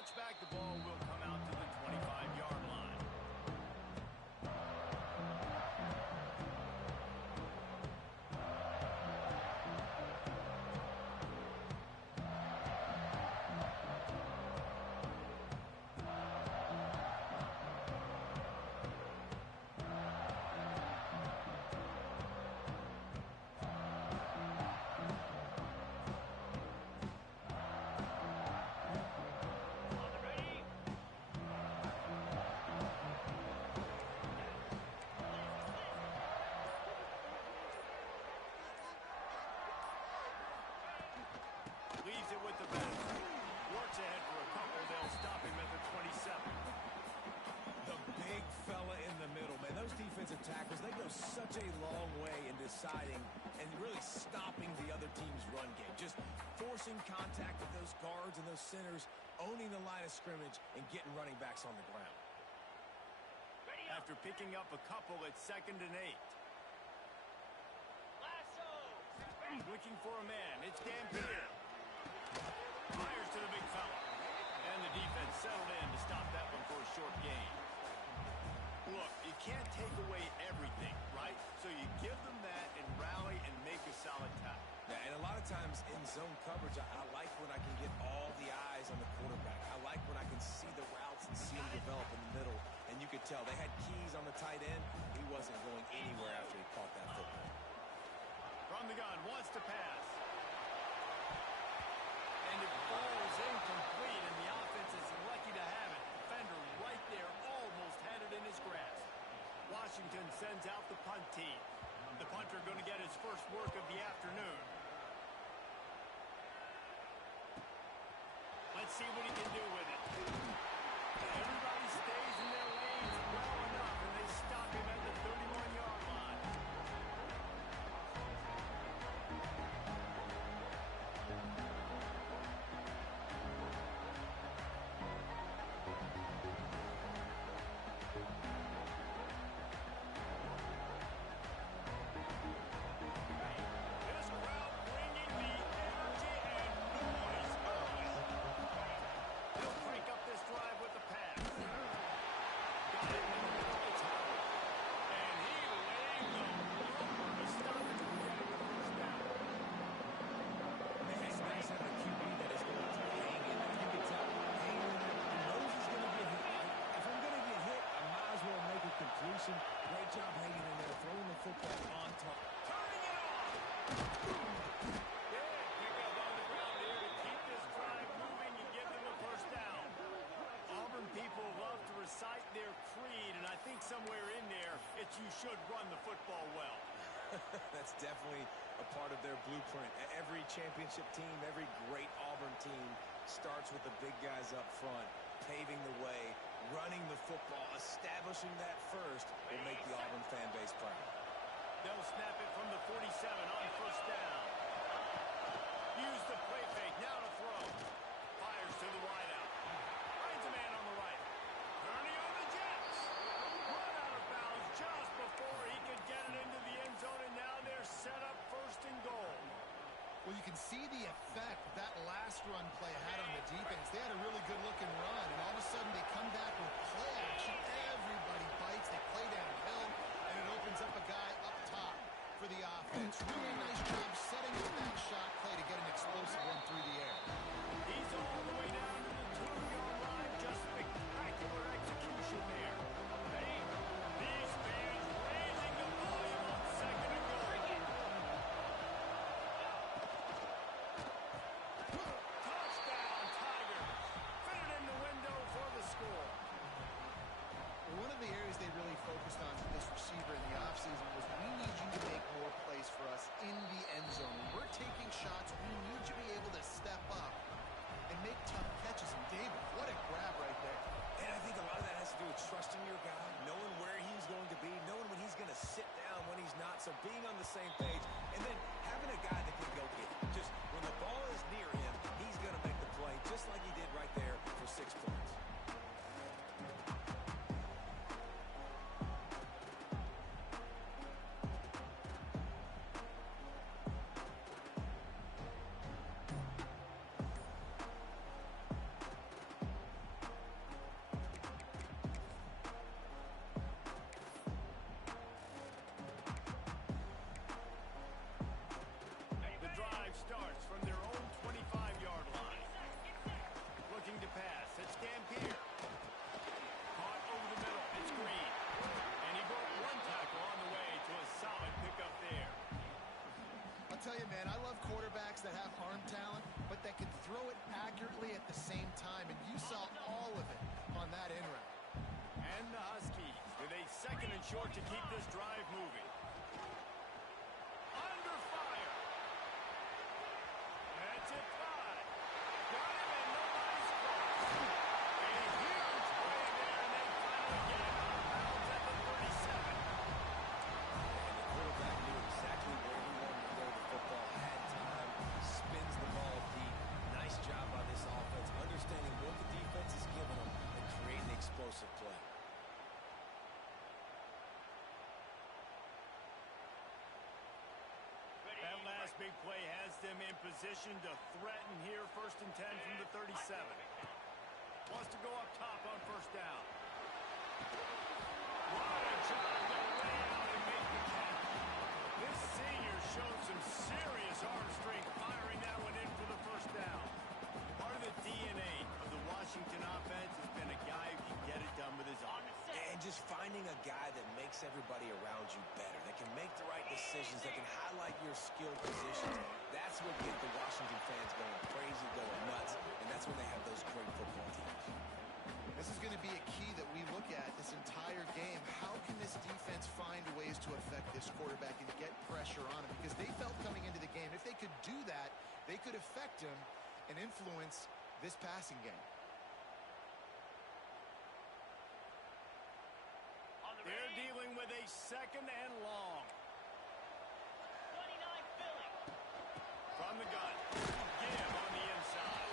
touchback, the ball will come out to the 25-yard line. Leaves it with the benefit. Works ahead for a couple. They'll stop him at the 27. The big fella in the middle, man. Those defensive tackles, they go such a long way in deciding and really stopping the other team's run game. Just forcing contact with those guards and those centers, owning the line of scrimmage, and getting running backs on the ground. After picking up a couple, it's 2nd and 8. Looking for a man. It's Dampier. Fires to the big fella. And the defense settled in to stop that one for a short gain. Look, you can't take away everything, right? So you give them that and rally and make a solid tackle. Yeah, and a lot of times in zone coverage, I like when I can get all the eyes on the quarterback. I like when I can see the routes and see them develop in the middle. And you could tell they had keys on the tight end. He wasn't going anywhere after he caught that football. From the gun, wants to pass. And it falls incomplete, and the offense is lucky to have it. Defender right there almost had it in his grasp. Washington sends out the punt team. The punter going to get his first work of the afternoon. Let's see what he can do with it. Everybody stays in their lanes well enough, and they stop him at the 31-yard line. Great job hanging in there, throwing the football on top. Turning it on! Yeah, pick up on the ground here to keep this drive moving and give them a first down. Auburn people love to recite their creed, and I think somewhere in there, it's you should run the football well. That's definitely a part of their blueprint. Every championship team, every great Auburn team starts with the big guys up front, paving the way, running the football, establishing that first will make the Auburn fan base proud. They'll snap it from the 47 on first down. Use the play fake, now to throw. Fires to the wideout. Finds a man on the right. Turning on the Jets. Run out of bounds just before he could get it into the end zone, and now they're set up 1st and goal. Well, you can see the effect that last run play had on the defense. They had a really good-looking run, and all of a sudden they come back with play action. Everybody bites. They play downhill, and it opens up a guy up top for the offense. Really nice job setting up that shot play to get an explosive one through the air. He's all the way down to the 2-yard line. Just spectacular execution there. Ready? These fans raising the volume on 2nd and goal. Touchdown, Tigers. Fit it in the window for the score. One of the areas they really focused on for this receiver in the offseason was we need you to make more plays for us in the end zone. When we're taking shots, we need you to be able to step up and make tough catches. And David, what a grab right there. And I think a lot of that has to do with trusting your guy, knowing where he's going to be, knowing when he's going to sit down, when he's not. So being on the same page, and then having a guy that can go get it. Just when the ball is near him, he's going to make the play, just like he did right there for 6 points. tell you, man, I love quarterbacks that have arm talent, but that can throw it accurately at the same time, and you saw all of it on that in route. And the Huskies with a second and short to keep this drive moving. Under fire. That's it, five. Got him, and nobody's close. A huge play there, and they finally get him out of bounds at the 37. And the quarterback knew exactly where he wanted to go with the football, had time, spins the ball deep. Nice job by this offense, understanding what the defense is giving them and creating the explosive play. That last big play has them in position to threaten here, 1st and 10 from the 37. Wants to go up top on 1st down. What a job to lay out and make the catch. This senior showed some serious arm strength firing that one in for the 1st down. Part of the DNA of the Washington offense has been a guy who can get it done with his arm. And just finding a guy that makes everybody around you better, that can make the right decisions, that can highlight your skilled positions. That's what gets the Washington fans going crazy, going nuts, and that's when they have those great football teams. This is going to be a key that we look at this entire game. How can this defense find ways to affect this quarterback and get pressure on him? Because they felt coming into the game, if they could do that, they could affect him and influence this passing game. They're dealing with a 2nd and long. 29 Philly. From the gun. Give on the inside.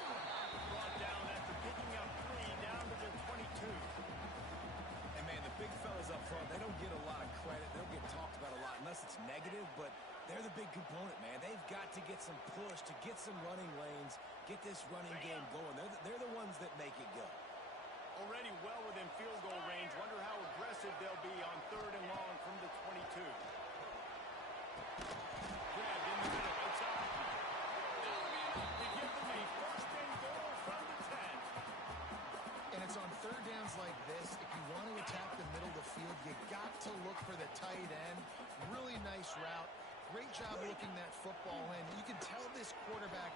Brought down after picking up 3 down to the 22. And, man, the big fellas up front, they don't get a lot of credit. They don't get talked about a lot unless it's negative, but they're the big component, man. They've got to get some push, to get some running lanes, get this running game going. They're the ones that make it go. Already well within field goal range. Wonder how aggressive they'll be on 3rd and long from the 22. Grabbed in the middle. It's up. That'll be enough to give them a 1st and goal from the 10. And it's on 3rd downs like this. If you want to attack the middle of the field, you got to look for the tight end. Really nice route. Great job looking that football in. You can tell this quarterback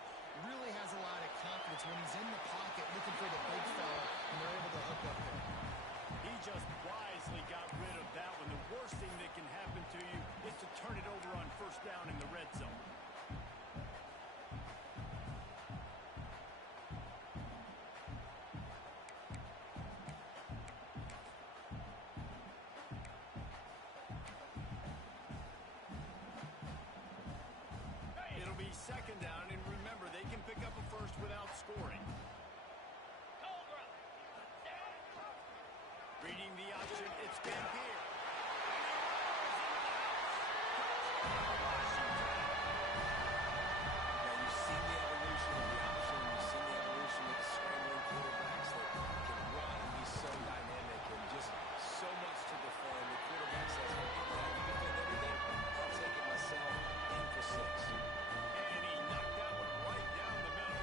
really has a lot of confidence when he's in the pocket looking for the big fella, and they're able to hook up there. He just wisely got rid of that one. The worst thing that can happen to you is to turn it over on 1st down in the red zone. It'll be 2nd down, and remember, they can pick up a 1st without scoring. Cobra. Reading the option, it's been here. Now, you've seen the evolution of the option. You've seen the evolution of the scrambling quarterbacks that can run and be so dynamic and just so much to defend. The quarterback says, forget that. You defend everything. I'll take it myself. In for 6. And he knocked that one right down the middle.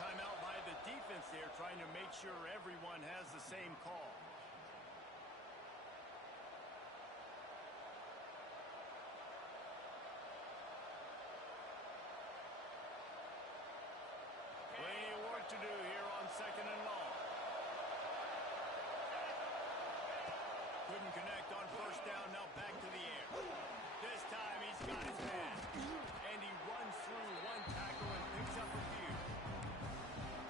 timeout by the defense there, trying to make sure everyone has the same call. Plenty of work to do here on 2nd and long. Couldn't connect on 1st down, now back to the air. This time he's got his man. And he runs through one tackle and picks up a few.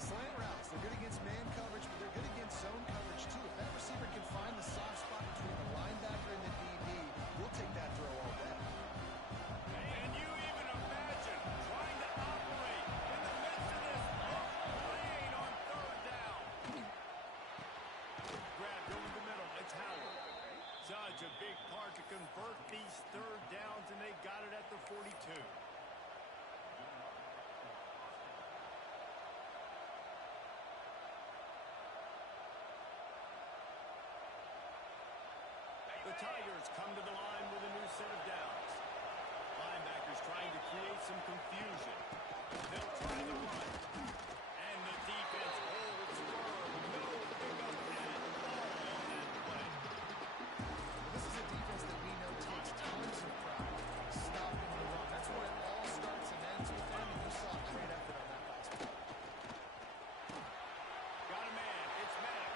Slant routes, they're good against man coverage, but they're good against zone coverage too. If that receiver can find the soft spot between the linebacker and the DB, we'll take that throw all day. And you even imagine trying to operate in the midst of this open lane on 3rd down. Grabbed over the middle. It's Howard. Such a big part to convert these 3rd downs, and they got it at the 42. The Tigers come to the line with a new set of downs. Linebackers trying to create some confusion. They'll try the run. And the defense holds firm. No pickup at all on that play. This is a defense that we know takes tons of pride stopping the run. That's where it all starts and ends with them, and you saw a great effort on that last play. Got a man. It's Mack.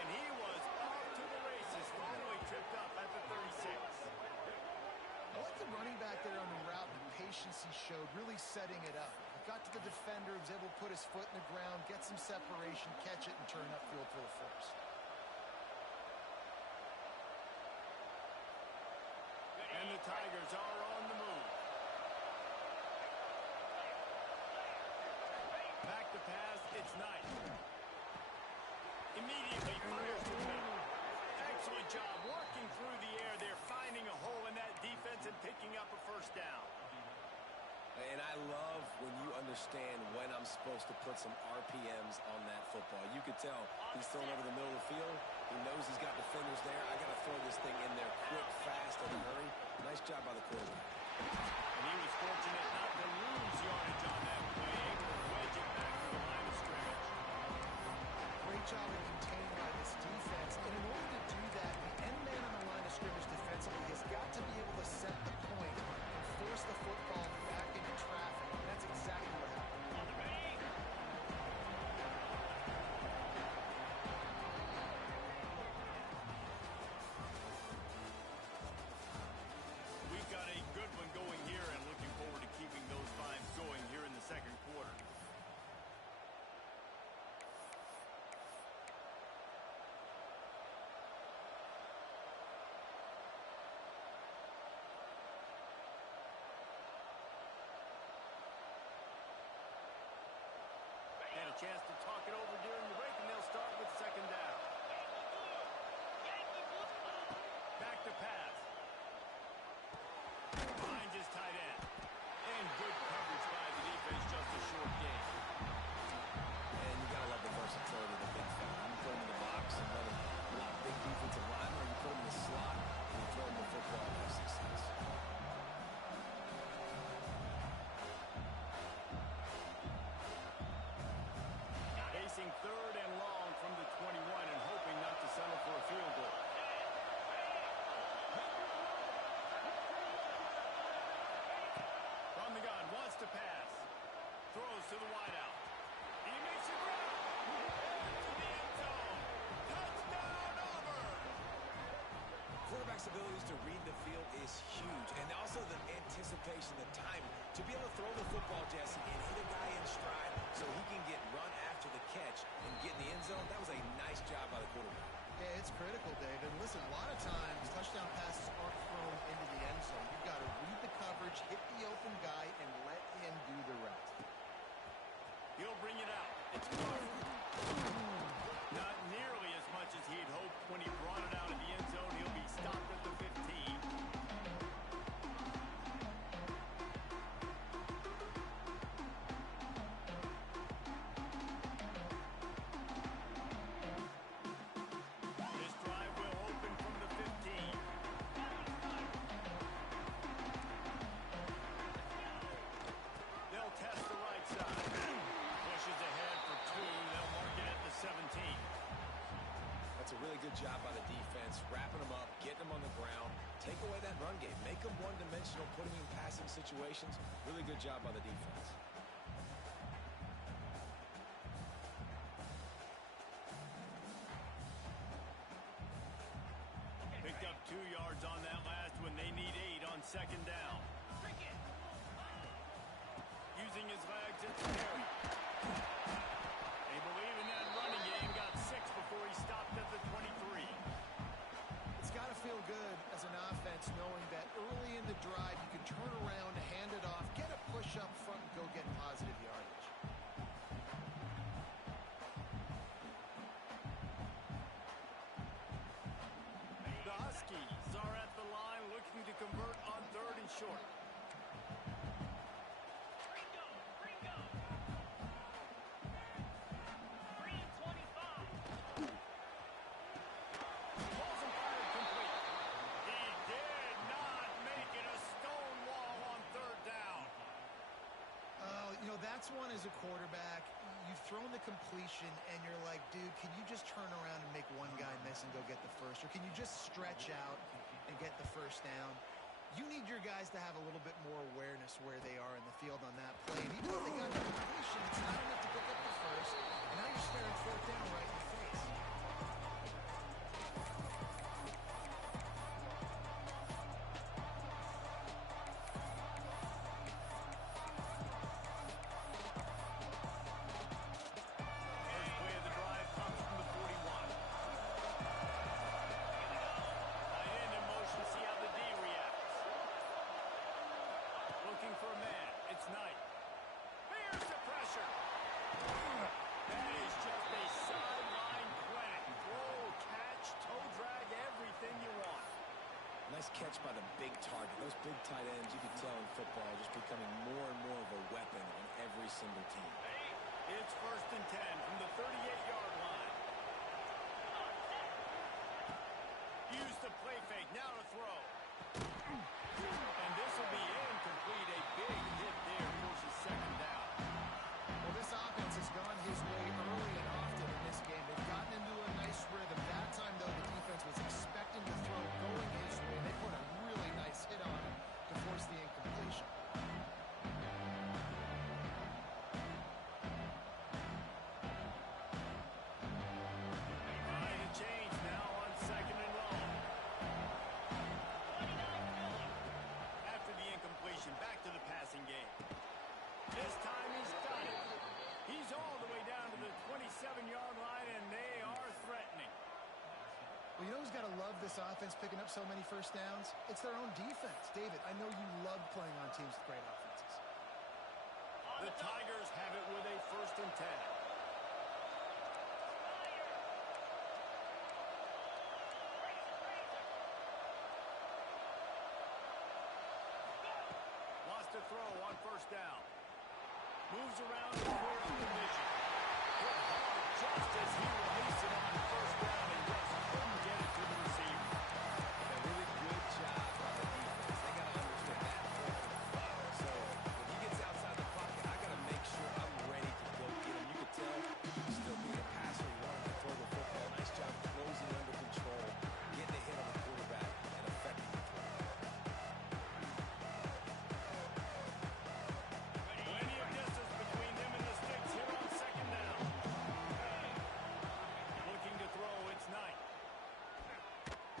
And he was off to the races. Finally tripped up at the 36. I like the running back there on the route and the patience he showed, really setting it up. He got to the defender, was able to put his foot in the ground, get some separation, catch it, and turn upfield for the first. And the Tigers are on the move. Back to pass, it's Knight. Immediately fires to the middle. Excellent job working through the air there, finding a hole in that defense and picking up a 1st down. And I love when you understand when I'm supposed to put some RPMs on that football. You could tell he's thrown over the middle of the field. He knows he's got defenders there. I got to throw this thing in there quick, fast, and in a hurry. Nice job by the quarterback. And he was fortunate not to lose yardage on that play, able to wedge it back to the line of scrimmage. Great job of containing by this defense. And in order to do that, the end man on the line of scrimmage defensively has got to be able to set the point and force the football back into traffic. And that's exactly what happened. On the ready. We've got a good one going here and looking forward to keeping those vibes going here in the 2nd quarter. And a chance to talk it over during the break, and they'll start with 2nd down. Back to pass. Finds his tight end. And good coverage by the defense, just a short gain. And you got to love the versatility of the big fella. You put him in the box and let him block big defensive linemen, or you put him in the slot and you throw him the football and have success. Facing 3rd and long from the 21 and hoping not to settle for a field goal. From the gun, wants to pass. Throws to the wideout. He makes it run. To the end zone. Touchdown, Auburn. Quarterback's abilities to read the field is huge. And also the anticipation, the timing. To be able to throw the football, Jesse, and hit a guy in stride so he can get run after the catch and get in the end zone, that was a nice job by the quarterback. Yeah, it's critical, David. Listen, a lot of times touchdown passes aren't thrown into the end zone. You've got to read the coverage, hit the open guy, and let him do the rest. He'll bring it out. It's not nearly as much as he'd hoped when he brought it out of the end zone. He'll be stopped at the 15. This drive will open from the 15. They'll test the right side. good job by the defense, wrapping them up, getting them on the ground. Take away that run game. Make them one-dimensional, put them in passing situations. Really good job by the defense. Picked up 2 yards on that last one. They need 8 on second down. Using his legs, it's carry. They believe in that running game. Got 6 before he stopped at the 23. It's got to feel good as an offense knowing that early in the drive you can turn around, hand it off, get a push up front, and go get positive yardage. The Huskies are at the line looking to convert on 3rd and short. That's one as a quarterback. You've thrown the completion, and you're like, dude, can you just turn around and make one guy miss and go get the first? Or can you just stretch out and get the first down? You need your guys to have a little bit more awareness where they are in the field on that play. And even though they got the completion, it's not enough to pick up the first. And now you're staring 4th down right in the face. Nice catch by the big target. Those big tight ends, you can tell in football, just becoming more and more of a weapon on every single team. It's 1st and 10 from the 38-yard line. Use the play fake. Now to throw. And this will be incomplete. A big hit there forces 2nd down. Well, this offense has gone his way early and often in this game. They've gotten into a nice rhythm. That time, though, the defense was expecting the throw going his way. They put a really nice hit on him to force the incompletion. Trying to change now on 2nd and long. After the incompletion, back to the passing game. This time he's got it. He's all the way down to the 27-yard line, and they are threatening. Well, you know who's got to love this offense picking up so many first downs? It's their own defense. David, I know you love playing on teams with great offenses. The Tigers have it with a 1st and 10. Lost a throw on 1st down. Moves around to clear up the vision. Hit hard just as he released it on 1st down and just couldn't get it to the receiver. A really good job by the defense. They got to understand that point of the clock. So when he gets outside the pocket, I got to make sure I'm ready to go get him. You can tell he's still being a passer. He wanted to throw the football. Nice job closing under control, getting a hit on the quarterback, and affecting the throw. Plenty of distance between them and the sticks here on 2nd down. Looking to throw, it's Knight.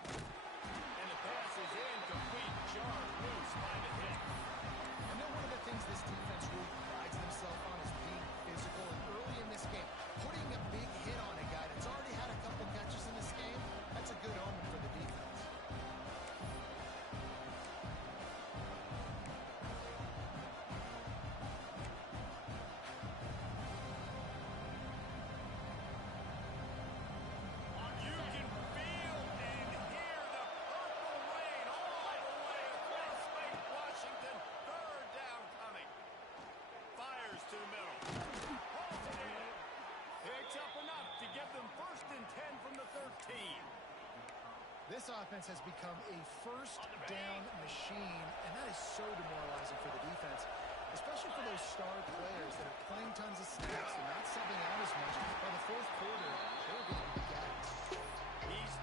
And the pass is incomplete. Jarred loose by the hit. I know one of the things this defense really prides themselves on is being physical. And early in this game, putting a big hit on a guy that's already had a couple catches in this game, that's a good omen for the defense. You can feel and hear the purple rain all the way across Lake Washington. 3rd down coming. Fires to the middle. Pulls it in. Picks up enough to give them 1st and 10 from the 13. This offense has become a 1st down machine, and that is so demoralizing for the defense, especially for those star players that are playing tons of snaps and not subbing out as much. By the 4th quarter, they were getting gassed. He's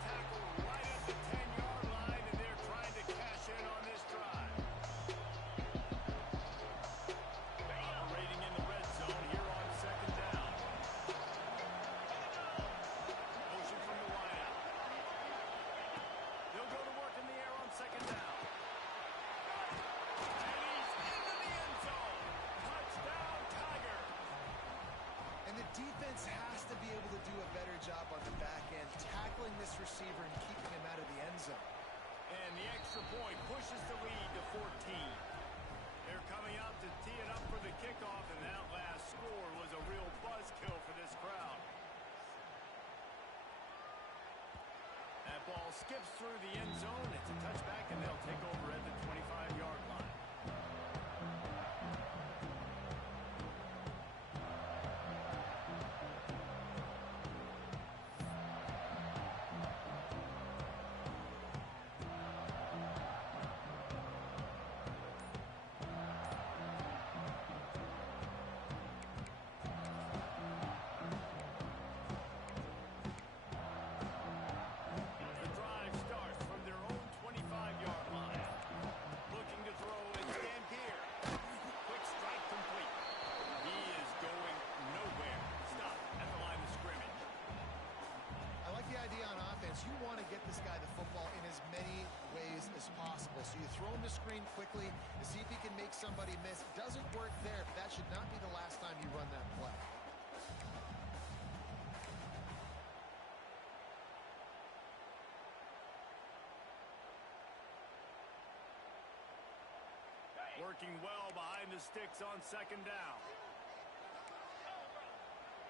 defense has to be able to do a better job on the back end, tackling this receiver and keeping him out of the end zone. And the extra point pushes the lead to 14. They're coming out to tee it up for the kickoff, and that last score was a real buzzkill for this crowd. That ball skips through the end zone. It's a touchback, and they'll take over at the 25-yard line. You want to get this guy the football in as many ways as possible. So you throw him the screen quickly to see if he can make somebody miss. Doesn't work there, but that should not be the last time you run that play. Working well behind the sticks on second down.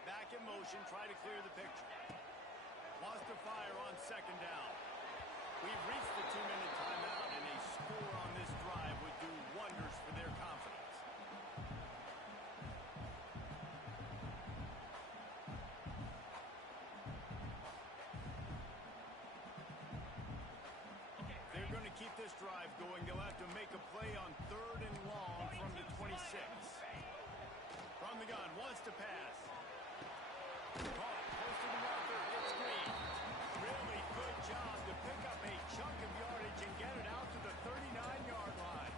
Back in motion, try to clear the picture. Wants to fire on second down. We've reached the 2-minute timeout, and a score on this drive would do wonders for their confidence. They're going to keep this drive going. They'll have to make a play on third and long from the 26. From the gun, wants to pass. Caught, close to the marker, it's Green. Really good job to pick up a chunk of yardage and get it out to the 39-yard line.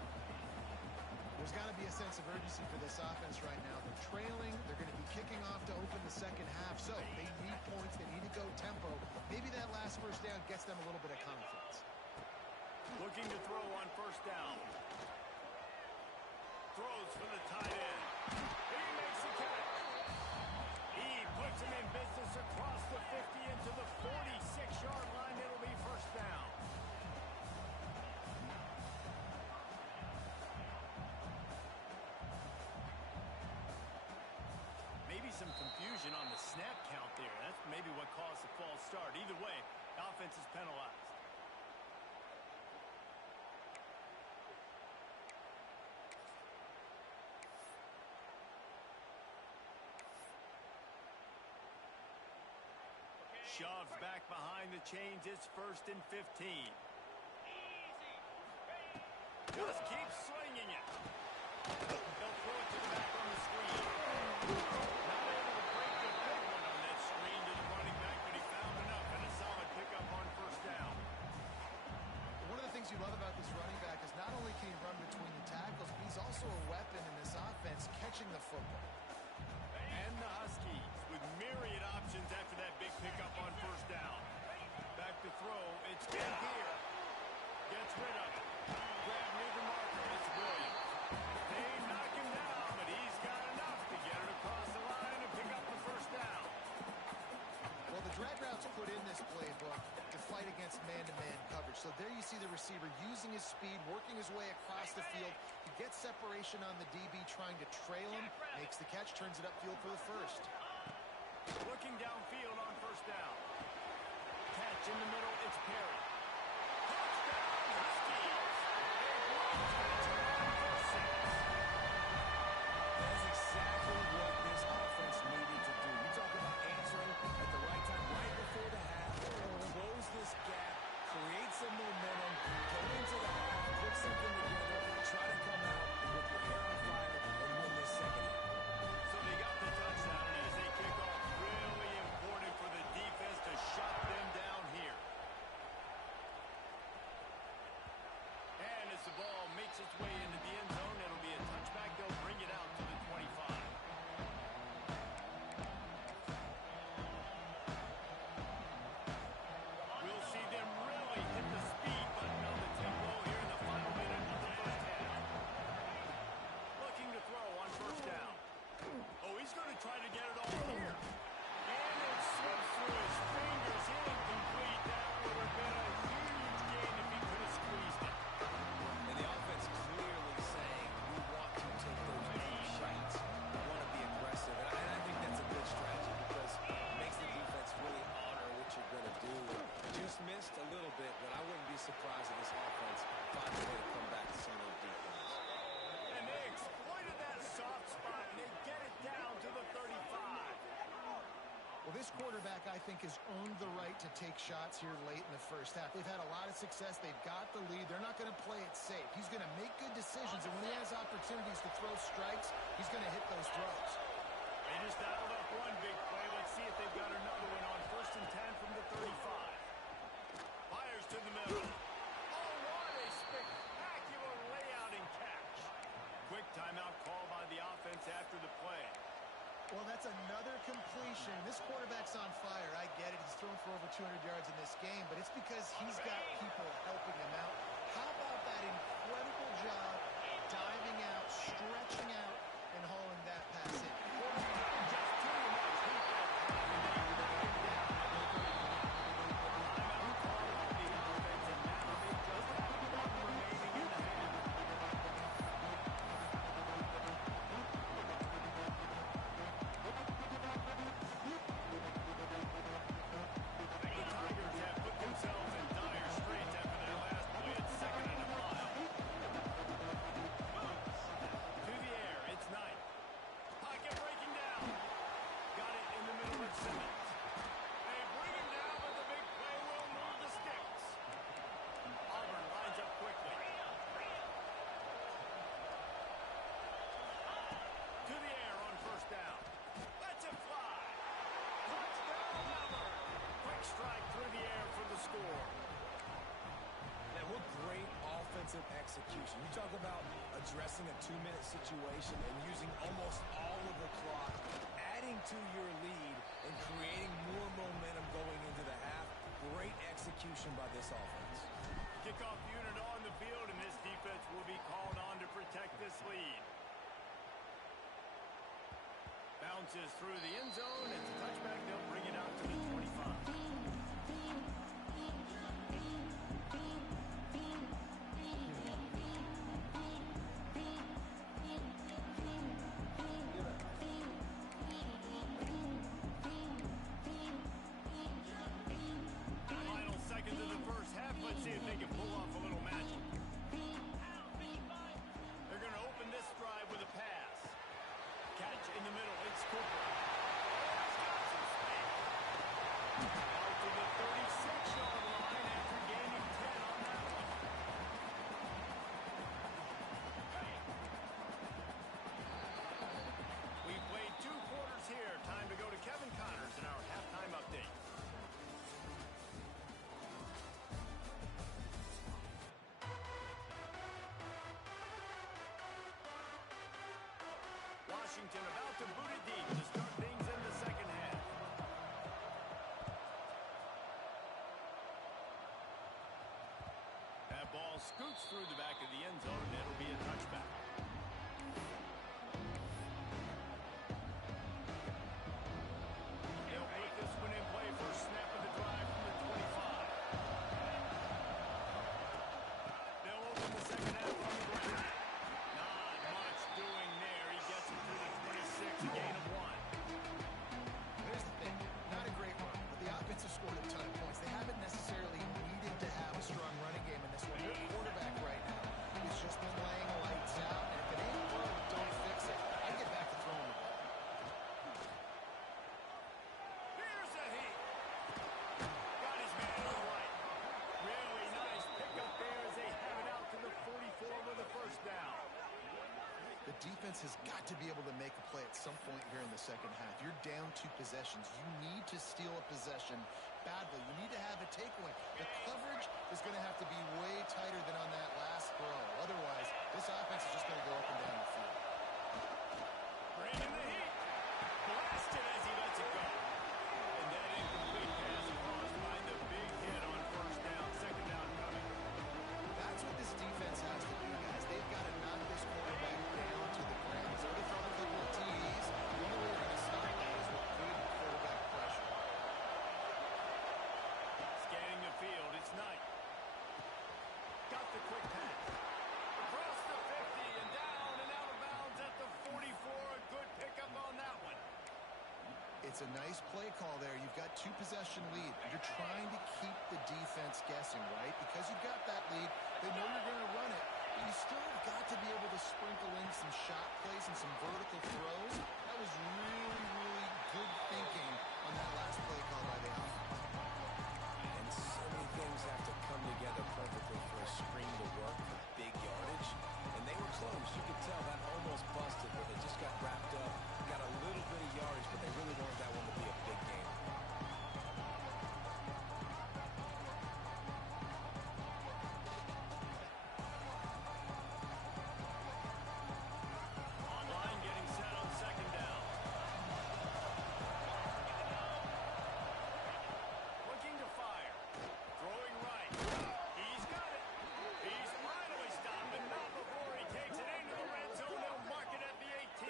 There's got to be a sense of urgency for this offense right now. They're trailing. They're going to be kicking off to open the second half. So they need points. They need to go tempo. Maybe that last first down gets them a little bit of confidence. Looking to throw on first down. Throws for the tight end. He makes the catch. He puts him in business across the 50 into the 46-yard line. It'll be first down. Maybe some confusion on the snap count there. That's maybe what caused the false start. Either way, the offense is penalized. Shoves back behind the chains. It's 1st and 15. Just keeps slinging it. They'll throw it to the back on the screen. Not able to break the big one on that screen to the running back, but he found enough and a solid pickup on first down. One of the things you love about this running back is not only can he run between the tackles, but he's also a weapon in this offense catching the football. And the Huskies with myriad options after that big pickup on first down. Back to throw. It's Dampier. Gets rid of it. Grab near the marker. It's Williams. They knock him down, but he's got enough to get it across the line and pick up the first down. Well, the drag routes put in this playbook to fight against man-to-man coverage. So there you see the receiver using his speed, working his way across the field. He gets separation on the DB, trying to trail him, makes the catch, turns it upfield for the first. Looking downfield on first down. Catch in the middle. It's Perry. Touchdown, Huskies. That's exactly what this offense needed to do. You talk about answering at the right time, right before the half, close this gap, create some momentum, go into the half, put something together, try to come out with your hair on fire and win this second half. So they got the touchdown, and as they kick off, really important for the defense to shut them down here. And as the ball makes its way into the end zone, it'll be a touchback. They'll bring it out to the 25. We'll see them really hit the speed button on the tempo here in the final minute of the first half. Looking to throw on first down. Oh, he's going to try to get it all here. This quarterback, I think, has earned the right to take shots here late in the first half. They've had a lot of success. They've got the lead. They're not going to play it safe. He's going to make good decisions, and when he has opportunities to throw strikes, he's going to hit those throws. They just dialed up one big play. Let's see if they've got another one on 1st and 10 from the 35. Fires to the middle. Oh, what a spectacular layout and catch. Quick timeout call by the offense after the play. Well, that's another completion. This quarterback's on fire. I get it. He's thrown for over 200 yards in this game, but it's because he's got people helping him out. How about that incredible job diving out, stretching out, and hauling that pass in? Just too much heat there. Timeout call by the offense, and now they just have one remaining in the half. The Tigers have put themselves in dire straits after their last play at 2nd and a mile. To the air, it's Knight. Pocket breaking down. Got it in the middle of Simmons. They bring him down, but the big play will move the sticks. Auburn lines up quickly. To the air on 1st down. Lets it fly. Touchdown, Auburn. Quick strike through the air for the score. Now, what great offensive execution. You talk about addressing a 2-minute situation and using almost all of the clock, adding to your lead and creating more momentum going into the half. Great execution by this offense. Kickoff unit on the field, and this defense will be called on to protect this lead. Bounces through the end zone. It's a touchback. They'll bring it out to the 25. Final seconds of the first half. Let's see if they can pull off a little magic. They're going to open this drive with a pass. Catch in the middle. It's Cooper. Out to the 36-yard line after gaining 10 on that one. We've played 2 quarters here. Time to go to Kevin Connors in our halftime update. Washington about to boot it deep to start things in the second half. That ball scoots through the back of the end zone, and it'll be a touchback. They'll put this one in play for a snap of the drive from the 25. They'll open the second half on the ground. Not much doing there. He gets it to the 26, a gain of 1. Here's the thing. Not a great run, but the offense has scored a ton of points. They haven't necessarily needed to have a strong running game in this one. Their quarterback right now is just playing lights out, and if it ain't broke, don't fix it. I'd get back to throwing the ball. Here's a heat. Got his man on the right. Really nice pickup there as they have it out to the 44 with a first down. The defense has got to be able to make a play at some point here in the second half. You're down 2 possessions. You need to steal a possession badly. You need to have a takeaway. The coverage is going to have to be way tighter than on that last throw. Otherwise, this offense is just going to go up and down the field. Bringing the heat. Blasted as he lets it go. And that incomplete pass caused by the big hit on 1st down. Second down coming. That's what this defense has to do, guys. They've got to knock this quarterback down to the ground. He's already thrown a couple of TDs. The only way you're going to stop that is with good quarterback pressure. Scanning the field, it's Knight. Got the quick pass. Across the 50 and down and out of bounds at the 44. A good pickup on that one. It's a nice play call there. You've got 2 possession lead. You're trying to keep the defense guessing, right? Because you've got that lead, they know you're going to run it. But you still have got to be able to sprinkle in some shot plays and some vertical throws. That was really, really good thinking on that last wrapped up, got a little bit of yardage, but they really wanted that one to be a big game. Line getting set on second down. Looking to fire. Throwing right. He's got it. He's finally stopped, but not before he takes it into the red zone. They'll mark it at the 18.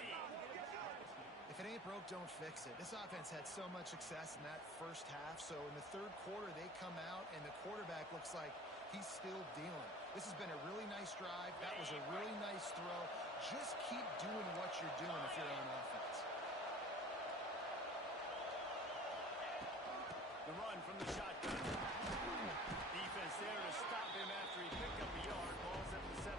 If it ain't broke, don't fix it. This offense had so much success in that first half, so in the third quarter, they come out, and the quarterback looks like he's still dealing. This has been a really nice drive. That was a really nice throw. Just keep doing what you're doing if you're on offense. The run from the shotgun. Defense there to stop him after he picked up a yard. Ball's at the 17.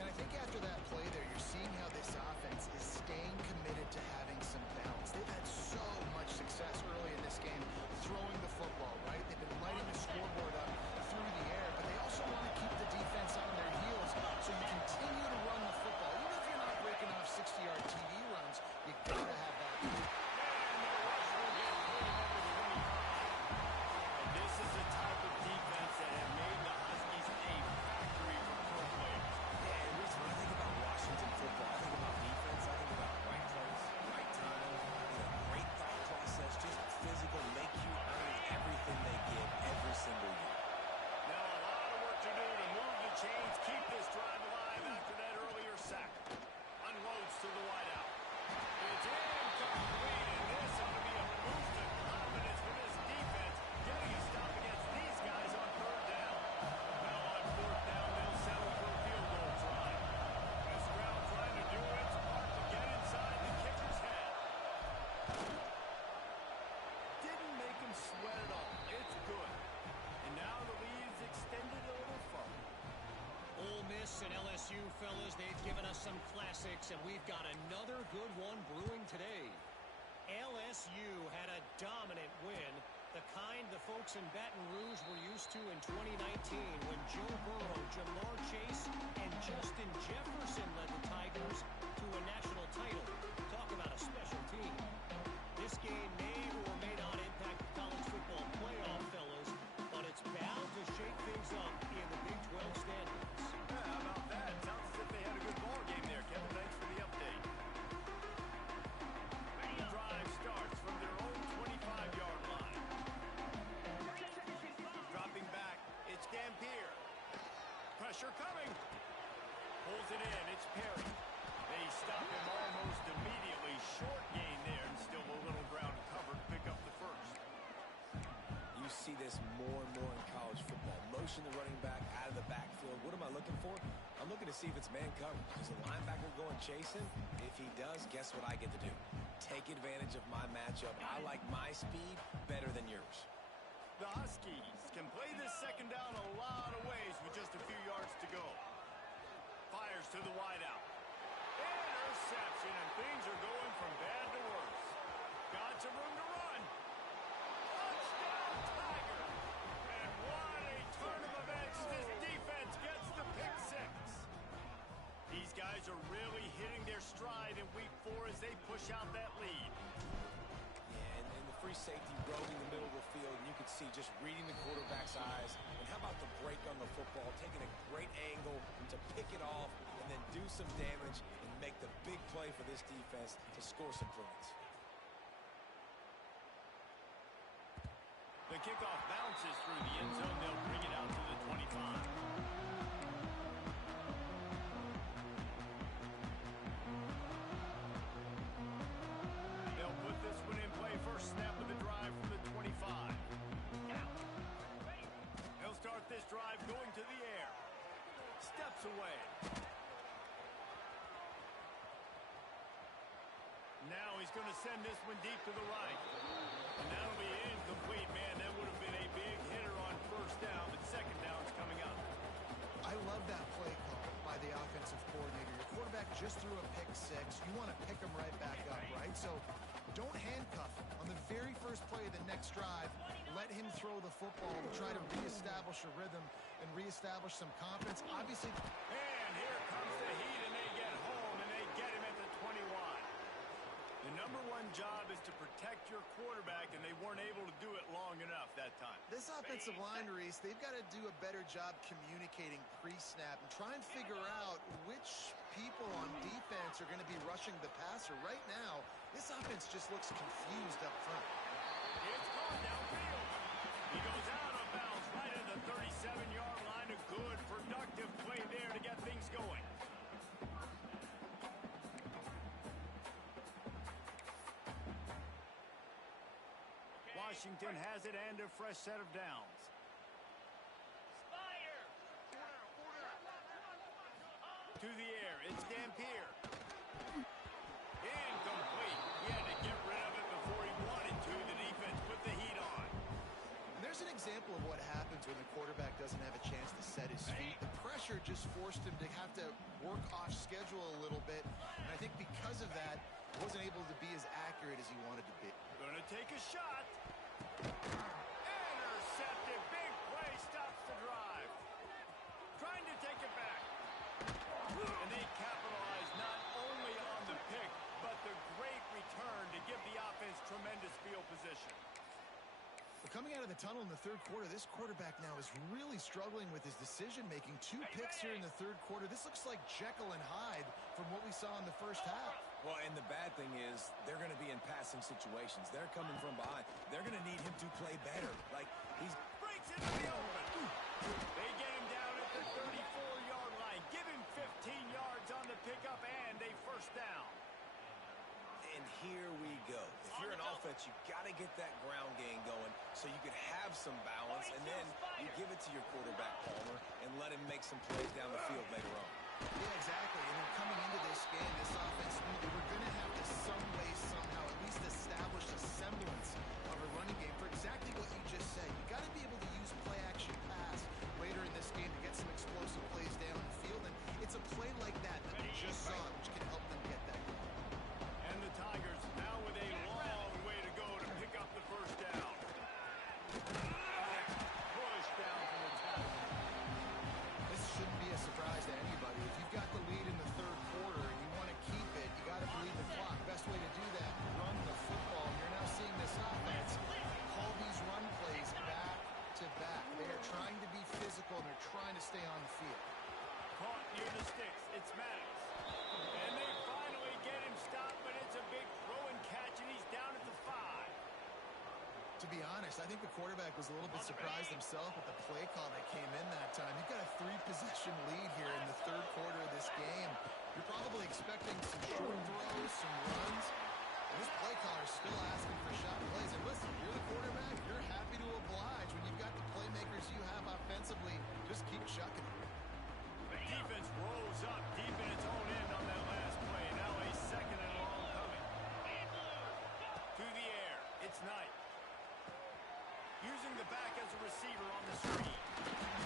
And I think after that play there, you're seeing how this offense is staying committed to having some balance. They've had so much success early in this game throwing the football, right? They've been lighting the scoreboard up through the air, but they also want to keep the defense on their heels, so you continue to run the football. Even if you're not breaking off 60-yard TD runs, you got to have that. This is the type of defense that have made the Huskies a factory for pro players. Yeah, and Reese, when I think about Washington football, I think about defense, I think about right place, right time, great thought process, just physical, make you earn everything they give every single year. Now a lot of work to do to move the chains, keep this drive alive after that earlier sack. Unloads to the wideout. It's incomplete, and this ought to be a boost of confidence for this defense, getting a stop against these guys on third down. Now on fourth down, they'll settle for a field goal try. This crowd trying to do its part to get inside the kicker's head. Didn't make him sweat at all. It's good. And now the lead is extended a little further. Ole Miss and LSU, fellas, they've given us some classics, and we've got another good one brewing today. LSU had a dominant win, the kind the folks in Baton Rouge were used to in 2019 when Joe Burrow, Jamar Chase, and Justin Jefferson led the Tigers to a national title. Talk about a special team. This game may or may not impact the college football playoff, fellas, but it's bound to shake things up in the Big 12 standings. Yeah, how about that? Sounds as if they had a good ball game there. Kevin, thanks for the update. The drive starts from their own 25-yard line. Dropping back, it's Dampier. Pressure coming. Pulls it in, it's Perry. They stop him almost immediately. Short gain there, and still a little ground covered. Pick up the first. You see this more and more in college football. Motion the running back out of the backfield. What am I looking for? I'm looking to see if it's man coverage. Is the linebacker going chasing? If he does, guess what I get to do? Take advantage of my matchup. I like my speed better than yours. The Huskies can play this second down a lot of ways with just a few yards to go. Fires to the wideout. Interception, and things are going from bad to worse. Got some room to run. Touchdown, Tiger! And what a turn of events. This defense gets the pick six. These guys are really hitting their stride in week 4 as they push out that lead. Yeah, and the free safety roving the middle of the field, and you could see just reading the quarterback's eyes. And how about the break on the football, taking a great angle to pick it off and then do some damage and make the big play for this defense to score some points. The kickoff bounces through the end zone. They'll bring it out to the 25. They'll put this one in play. First snap of the drive from the 25. They'll start this drive going to the air. Steps away. Now he's going to send this one deep to the right. And that'll be incomplete, man. That would have been a big hitter on first down, but second down's coming up. I love that play call by the offensive coordinator. Your quarterback just threw a pick six. You want to pick him right back up, right? So don't handcuff him. On the very first play of the next drive, let him throw the football to try to reestablish a rhythm and reestablish some confidence. Obviously. And here comes the heat, and they get home, and they get #1 job is to protect your quarterback, and they weren't able to do it long enough that time. This offensive line, Reese, they've got to do a better job communicating pre-snap and try and figure out which people on defense are going to be rushing the passer. Right now, this offense just looks confused up front. It's caught downfield. He goes out of bounds right at the 37-yard line. A good, productive play there to get things going. Washington has it and a fresh set of downs. Spire. To the air, it's Dampier. Incomplete. He had to get rid of it before he wanted to. The defense put the heat on. There's an example of what happens when the quarterback doesn't have a chance to set his feet. The pressure just forced him to have to work off schedule a little bit. And I think because of that, he wasn't able to be as accurate as he wanted to be. Gonna take a shot. Intercepted. Big play stops the drive. Trying to take it back. And they capitalize not only on the pick, but the great return to give the offense tremendous field position. But coming out of the tunnel in the third quarter, this quarterback now is really struggling with his decision-making. 2 picks here in the third quarter. This looks like Jekyll and Hyde from what we saw in the first half. Well, and the bad thing is they're going to be in passing situations. They're coming from behind. They're going to need him to play better. Like, he's... Breaks into the open. They get him down at the 34-yard line. Give him 15 yards on the pickup and a first down. And here we go. If you're an offense, you got to get that ground game going so you can have some balance, and then you give it to your quarterback, Palmer, and let him make some plays down the field later on. Yeah, exactly. And then coming into this game, this offense knew they were going to have to some way, somehow, at least establish a semblance of a running game for exactly what you just said. You got to be able to use play-action pass later in this game to get some explosive plays down the field, and it's a play like that we just saw, which can help them get that going. And the Tigers now with a long way to go to pick up the first down. Push down from the tackle. This shouldn't be a surprise to anybody. If you've got the lead in the third quarter and you want to keep it, you got to bleed the clock. Best way to do that, run the football. And you're now seeing this offense call these run plays back to back. They are trying to be physical, and they're trying to stay on the field. Caught near the sticks. It's Maddox. And they finally get him stopped, but it's a big throw and catch, and he's down at the 5. To be honest, I think the quarterback was a little bit surprised himself with the play call that came in that time. You've got a 3-possession lead here in the third quarter of this game. You're probably expecting some short throws, some runs. And this play caller is still asking for shot plays. And listen, you're the quarterback. You're happy to oblige. When you've got the playmakers you have offensively, just keep chucking it. The defense rolls up deep in its own end on that last play. Now a second and long coming. To the air. It's Knight. Using the back as a receiver on the screen.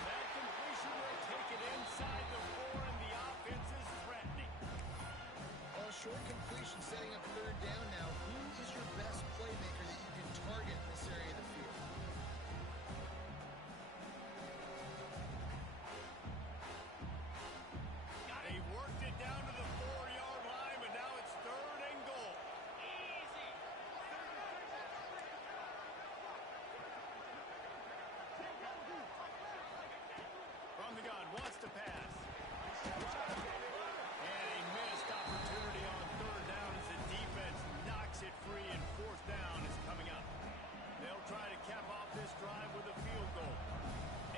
That completion will take it inside the 4, and the offense is threatening. Well, short completion setting up third down now. Who is your best playmaker that you can target in this area of the field? They worked it down to the 4-yard line, but now it's third and goal. Easy. From the gun, wants to pass. And a missed opportunity on third down as the defense knocks it free, and fourth down is coming up. They'll try to cap off this drive with a field goal.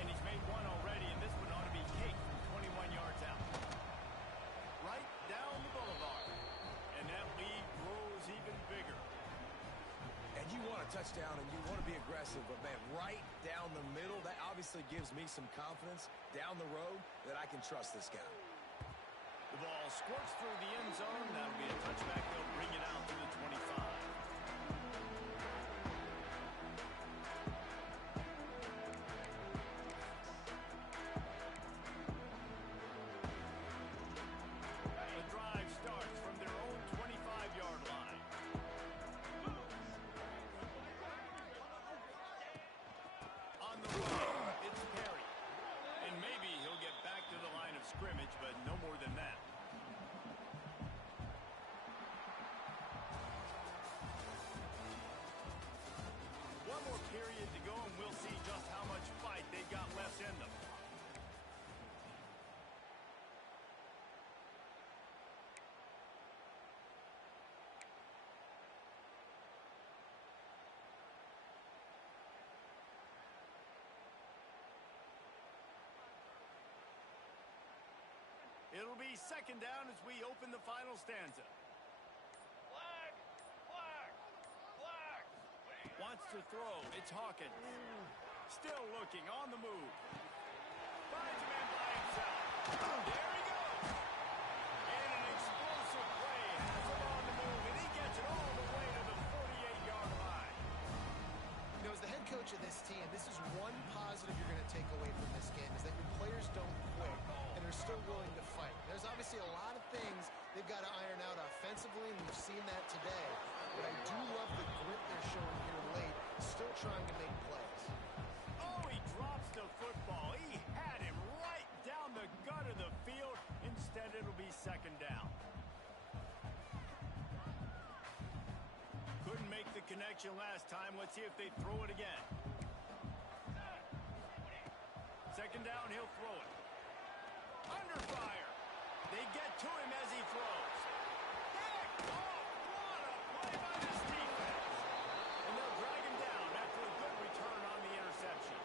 And he's made one already, and this one ought to be cake from 21 yards out. Right down the boulevard. And that lead grows even bigger. And you want a touchdown and you want to be aggressive, but, man, right down the middle, that obviously gives me some confidence down the road that I can trust this guy. The ball squirts through the end zone. That'll be a touchback. They'll bring it out to the 25. The drive starts from their own 25-yard line. On the run, it's Perry. And maybe he'll get back to the line of scrimmage, but no more than that. It'll be second down as we open the final stanza. Flag! Flag! Flag! Wants to throw. It's Hawkins. Still looking on the move. Finds a man by himself. There he goes. And an explosive play has him on the move, and he gets it all the way to the 48-yard line. You know, as the head coach of this team, this is one positive you're going to take away from this game, is that your players don't quit and are still willing to fight. There's obviously a lot of things they've got to iron out offensively, and we've seen that today. But I do love the grit they're showing here late, still trying to make plays. Oh, he drops the football. He had him right down the gut of the field. Instead, it'll be second down. Couldn't make the connection last time. Let's see if they throw it again. Second down, he'll throw it. Under fire. They get to him as he throws. Pick off. What a play by this defense. And they'll drag him down after a good return on the interception.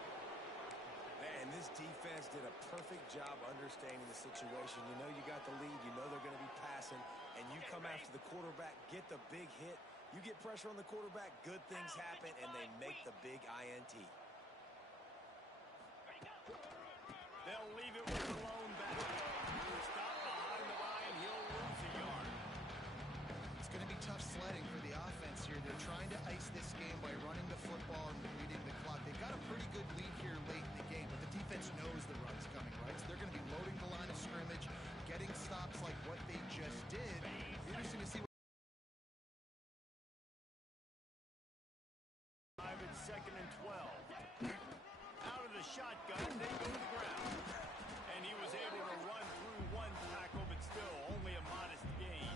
Man, this defense did a perfect job understanding the situation. You know you got the lead. You know they're going to be passing. And you come after the quarterback, get the big hit. You get pressure on the quarterback, good things happen, and they make the big INT. They'll leave it with the lone back. Stop behind the line. He'll lose a yard. It's going to be tough sledding for the offense here. They're trying to ice this game by running the football and beating the clock. They've got a pretty good lead here late in the game, but the defense knows the run's coming, right? So they're going to be loading the line of scrimmage, getting stops like what they just did. Interesting to see what It's second and 12. Out of the shotgun, they go to the ground. And he was able to run through one tackle, but still only a modest gain.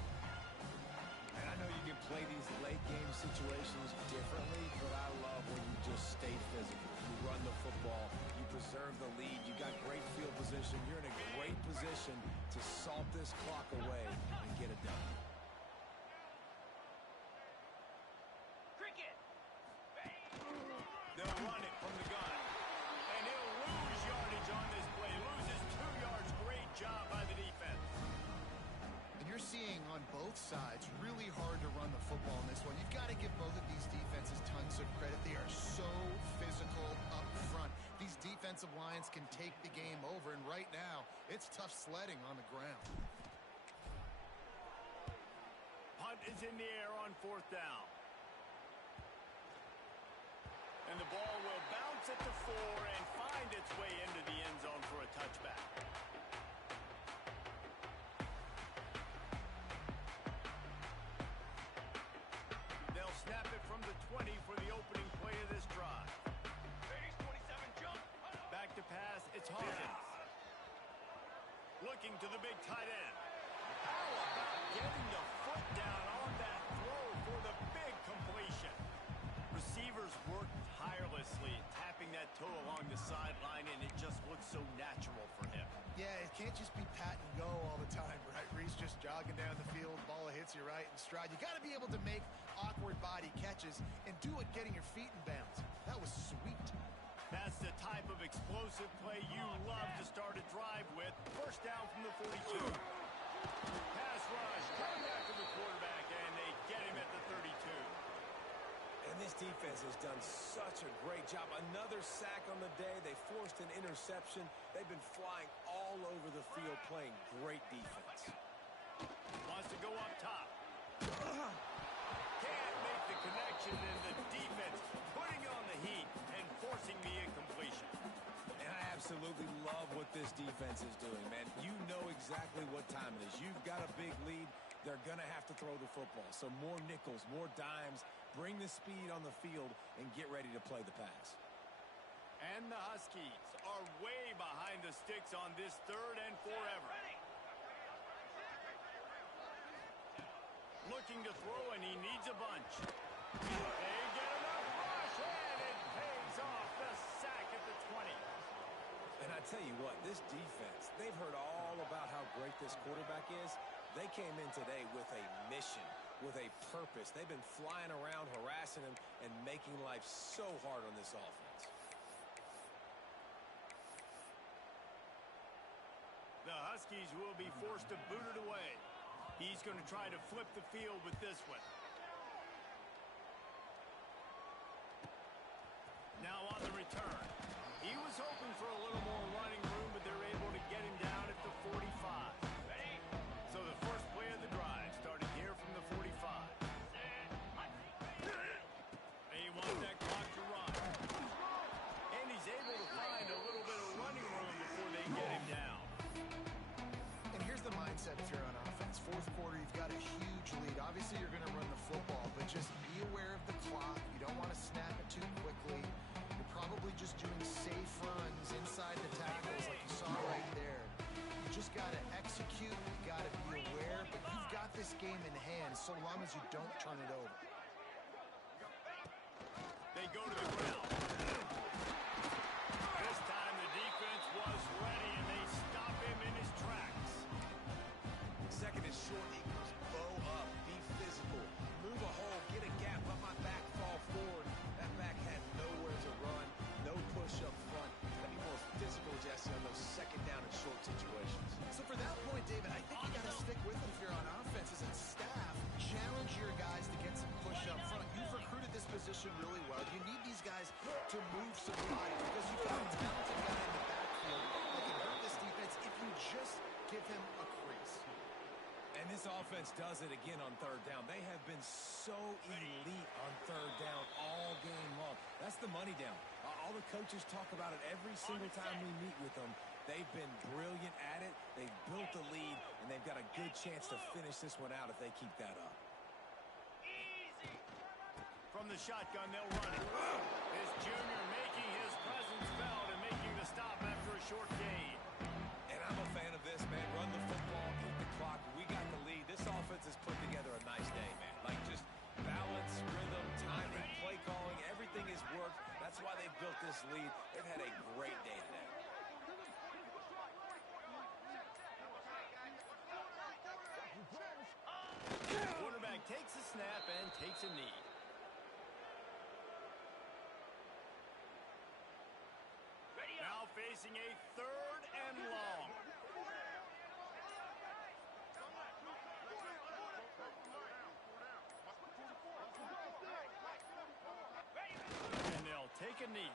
And I know you can play these late game situations differently, but I love when you just stay physical. You run the football, you preserve the lead, you got great field position, you're in a great position to salt this clock away and get it done. Cricket! They'll run it from the gun. And he'll lose yardage on this play. Loses 2 yards. Great job by the defense. And you're seeing on both sides really hard to run the football in this one. You've got to give both of these defenses tons of credit. They are so physical up front. These defensive lines can take the game over, and right now, it's tough sledding on the ground. Punt is in the air on fourth down. And the ball will bounce at the 4 and find its way into the end zone for a touchback. They'll snap it from the 20 for the opening play of this drive. Ladies, 27 jump. Back to pass, it's Hawkins. Looking to the big tight end. How about getting the foot down on that throw for the big completion? Receivers work tirelessly, tapping that toe along the sideline, and it just looks so natural for him. Yeah, it can't just be pat and go all the time, right? Reese just jogging down the field, ball hits you right in stride. You got to be able to make awkward body catches and do it getting your feet in bounds. That was sweet. That's the type of explosive play you love to start a drive with. First down from the 42. Pass rush, coming after the quarterback, and they get him at the 32. And this defense has done such a great job. Another sack on the day. They forced an interception. They've been flying all over the field playing great defense. Wants to go up top. Can't make the connection, and the defense putting on the heat and forcing the incompletion. And I absolutely love what this defense is doing, man. You know exactly what time it is. You've got a big lead. They're going to have to throw the football. So more nickels, more dimes. Bring the speed on the field and get ready to play the pass. And the Huskies are way behind the sticks on this third and forever. Looking to throw, and he needs a bunch. They get enough rush, and it pays off the sack at the 20. And I tell you what, this defense, they've heard all about how great this quarterback is. They came in today with a mission, with a purpose. They've been flying around, harassing him, and making life so hard on this offense. The Huskies will be forced to boot it away. He's going to try to flip the field with this one. Now on the return. He was hoping for a little more running room, but they're able to get him down at the 45. Ready? So the first play of the drive started here from the 45. He wants that clock to run. And he's able to find a little bit of running room before they get him down. And here's the mindset if you're on offense. Fourth quarter, you've got a huge lead. Obviously, you're going to run the football, but just be aware of the clock. You don't want to snap it too quickly. You're probably just doing safe runs inside the tackles like you saw right there. You just got to execute. You got to be aware, but you've got this game in hand so long as you don't turn it over. They go to the ground. This time the defense was ready, and they stop him in his tracks. Second and short equals bow up, be physical, move a hole, get a gap, let my back fall forward. That back had nowhere to run, no push up front. Gotta be more physical, Jesse, on those second down and short situations. So for that point, David, I think you got to stick with it if you're on offense as a staff. Challenge your guys to get some push up front. You've recruited this position really well. You need these guys to move some bodies because you've got a talented guy in the backfield that can hurt this defense if you just give him a crease. And this offense does it again on third down. They have been so elite on third down all game long. That's the money down. All the coaches talk about it every single time we meet with them. They've been brilliant at it. They've built the lead, and they've got a good chance to finish this one out if they keep that up. Easy. From the shotgun, they'll run it. His junior making his presence felt and making the stop after a short gain. And I'm a fan of this, man. Run the football, hit the clock. We got the lead. This offense has put together a nice day, man. Like just balance, rhythm, timing, play calling, everything has worked. That's why they've built this lead. They've had a great day today. Quarterback takes a snap and takes a knee. Ready up. Now facing a third and long. Ready. And they'll take a knee.